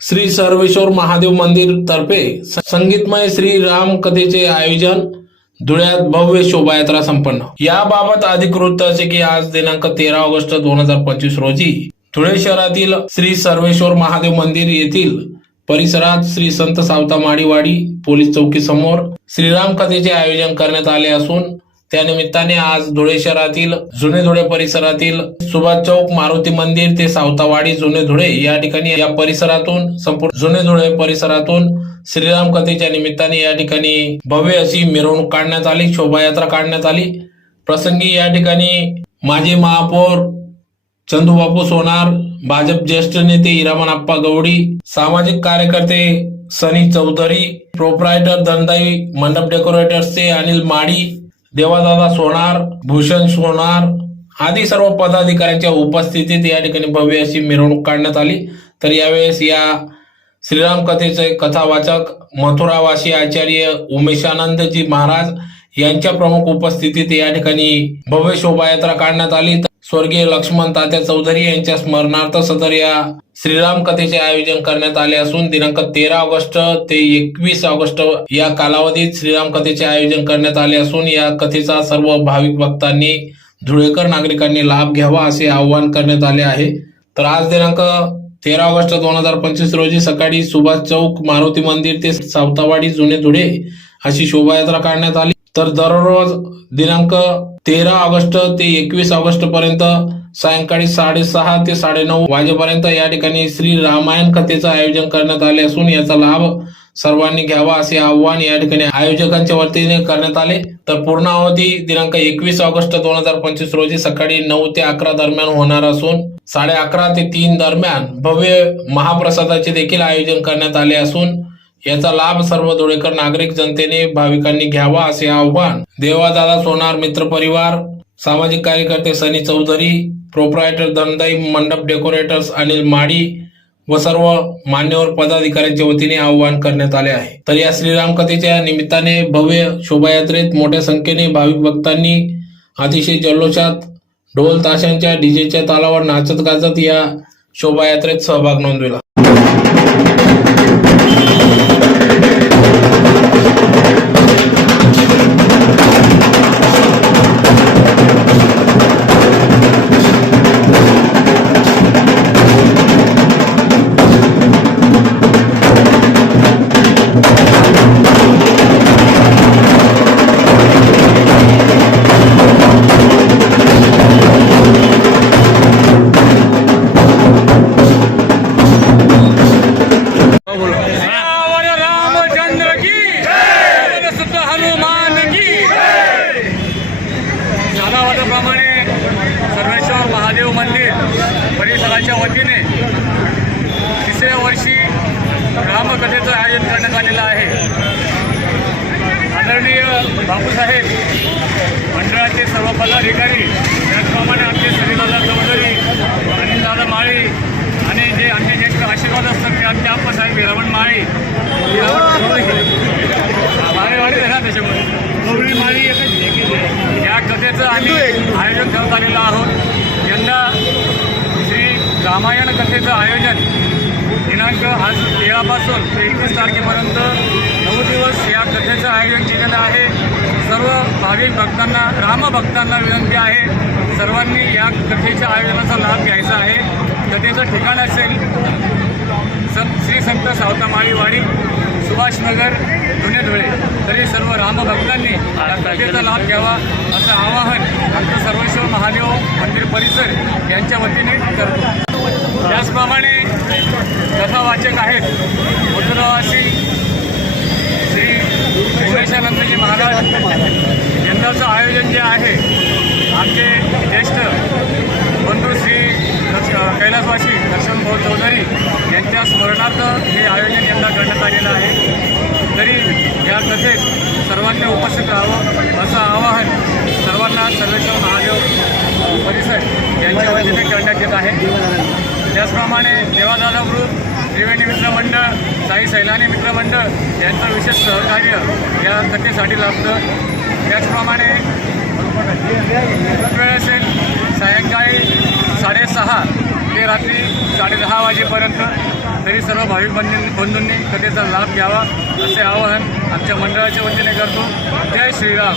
श्री सर्वेश्वर महादेव मंदिर तर्फे संगीतमय श्री राम कथेचे आयोजन धुळ्यात भव्य शोभायात्रा संपन्न. याबाबत अधिक वृत्त असे की आज दिनांक तेरा ऑगस्ट दोन हजार पंचवीस रोजी धुळे शहरातील श्री सर्वेश्वर महादेव मंदिर येथील परिसरात श्री संत सावता माडीवाडी पोलीस चौकी समोर श्रीराम कथेचे आयोजन करण्यात आले असून त्यानिमित्ताने आज धुळे शहरातील जुने धुळे परिसरातील सुभाष चौक मारुती मंदिर ते सावतावाडी जुने धुळे या ठिकाणी या परिसरातून संपूर्ण जुने धुळे परिसरातून श्रीराम कथेच्या निमित्ताने या ठिकाणी भव्य अशी मिरवणूक काढण्यात आली शोभायात्रा काढण्यात आली. प्रसंगी या ठिकाणी माजी महापौर चंदूबापू सोनार भाजप ज्येष्ठ नेते हिरामनप्पा गवडी सामाजिक कार्यकर्ते सनी चौधरी प्रोप्रायटर धनदाई मंडप डेकोरेटर्सचे अनिल माडी देवादादा सोनार भूषण सोनार आदी सर्व पदाधिकाऱ्यांच्या उपस्थितीत या ठिकाणी भव्य अशी मिरवणूक काढण्यात आली. तर यावेळेस या श्रीराम कथेचे कथावाचक मथुरावासी आचार्य उमेशानंदजी महाराज यांच्या प्रमुख उपस्थितीत या ठिकाणी भव्य शोभायात्रा काढण्यात आली. स्वर्गीय लक्ष्मण तात्या चौधरी यांच्या स्मरणार्थ सदर या श्रीराम कथेचे आयोजन करण्यात आले असून दिनांक तेरा ऑगस्ट ते एकवीस ऑगस्ट या कालावधीत श्रीराम कथेचे आयोजन करण्यात आले असून या कथेचा सर्व भाविक भक्तांनी धुळेकर नागरिकांनी लाभ घ्यावा असे आवाहन करण्यात आले आहे. तर आज दिनांक तेरा ऑगस्ट दोन हजार पंचवीस रोजी सकाळी सुभाष चौक मारुती मंदिर ते सावतावाडी जुने धुळे अशी शोभायात्रा काढण्यात आली. तर दररोज दिनांक तेरा ऑगस्ट ते एकवीस ऑगस्ट पर्यंत सायंकाळी साडेसहा ते साडेनऊ वाजेपर्यंत या ठिकाणी श्री रामायण कथेचं आयोजन करण्यात आले असून याचा लाभ सर्वांनी घ्यावा असे आव्हान या ठिकाणी आयोजकांच्या वतीने करण्यात आले. तर पूर्णावधी दिनांक एकवीस ऑगस्ट दोन हजार पंचवीस रोजी सकाळी नऊ ते अकरा दरम्यान होणार असून साडे अकरा ते तीन दरम्यान भव्य महाप्रसादाचे देखील आयोजन करण्यात आले असून याचा लाभ सर्व धुळेकर नागरिक जनतेने भाविकांनी घ्यावा असे आव्हान. देवादादा सोनार मित्र परिवार सामाजिक कार्यकर्ते सनी चौधरी प्रोप्रायटर धनदाई मंडप डेकोरेटर्स अनिल माडी व सर्व मान्यवर पदाधिकाऱ्यांच्या वतीने आवाहन करण्यात आले आहे. तर या श्रीराम कथेच्या निमित्ताने भव्य शोभायात्रेत मोठ्या संख्येने भाविक भक्तांनी अतिशय जल्लोषात ढोल ताशांच्या डीजेच्या तालावर नाचत गाजत या शोभायात्रेत सहभाग नोंदविला. तिसऱ्या वर्षी रामकथेचं आयोजन करण्यात आलेलं आहे. आदरणीय बापूसाहेब मंडळाचे सर्व पदाधिकारी त्याचप्रमाणे आमचे श्रीदादा चौधरी अनिलदादा माळी आणि जे आमचे ज्येष्ठ आशीर्वाद असतात ते आमचे आप्पासाहेब हिरामण माळी. माळे. वाढे ना त्याच्यामुळे गौरी माळी या कथेचं आम्ही आयोजन करत आलेलं आहोत. यंदा श्री रामायण कथेचं आयोजन दिनांक आज तेरापासून ते एकवीस तारखेपर्यंत नऊ दिवस या कथेचं आयोजन केलेलं आहे. सर्व भाविक भक्तांना रामभक्तांना विनंती आहे. सर्वांनी या कथेच्या आयोजनाचा लाभ घ्यायचा आहे. कथेचं ठिकाण असेल संत श्री संत सावतामाळी वाडी सुभाषनगर जुने धुळे. तरी सर्व रामभक्तांनी कथेचा लाभ घ्यावा असं आवाहन आमचं सर्वेश्वर महादेव मंदिर परिसर यांच्या वतीने करतो. त्याचप्रमाणे वाचक आहेत. मथुरावासी श्री उमेशानंदजी महाराज यंदाचं आयोजन जे आहे आमचे ज्येष्ठ बंधू श्री कैलासवासी लक्ष्मण भाऊ चौधरी यांच्या स्मरणार्थ हे आयोजन यंदा करण्यात आलेलं आहे. तरी या कथेत सर्वांनी उपस्थित राहावं असं आवाहन सर्वांना सर्वेश्वर महादेव परिसर यांच्या वतीने करण्यात येत आहे. त्याचप्रमाणे देवादादा ग्रुप त्रिवेणी मित्रमंडळ साई सैलानी मित्रमंडळ यांचं विशेष सहकार्य या कथेसाठी लाभतं. त्याचप्रमाणे वेळ असेल सायंकाळी साडेसहा ते रात्री साडेदहा वाजेपर्यंत तरी सर्व भाविक बंधू बंधूंनी कथेचा लाभ घ्यावा असे आवाहन आमच्या मंडळाच्या वतीने करतो. जय श्रीराम.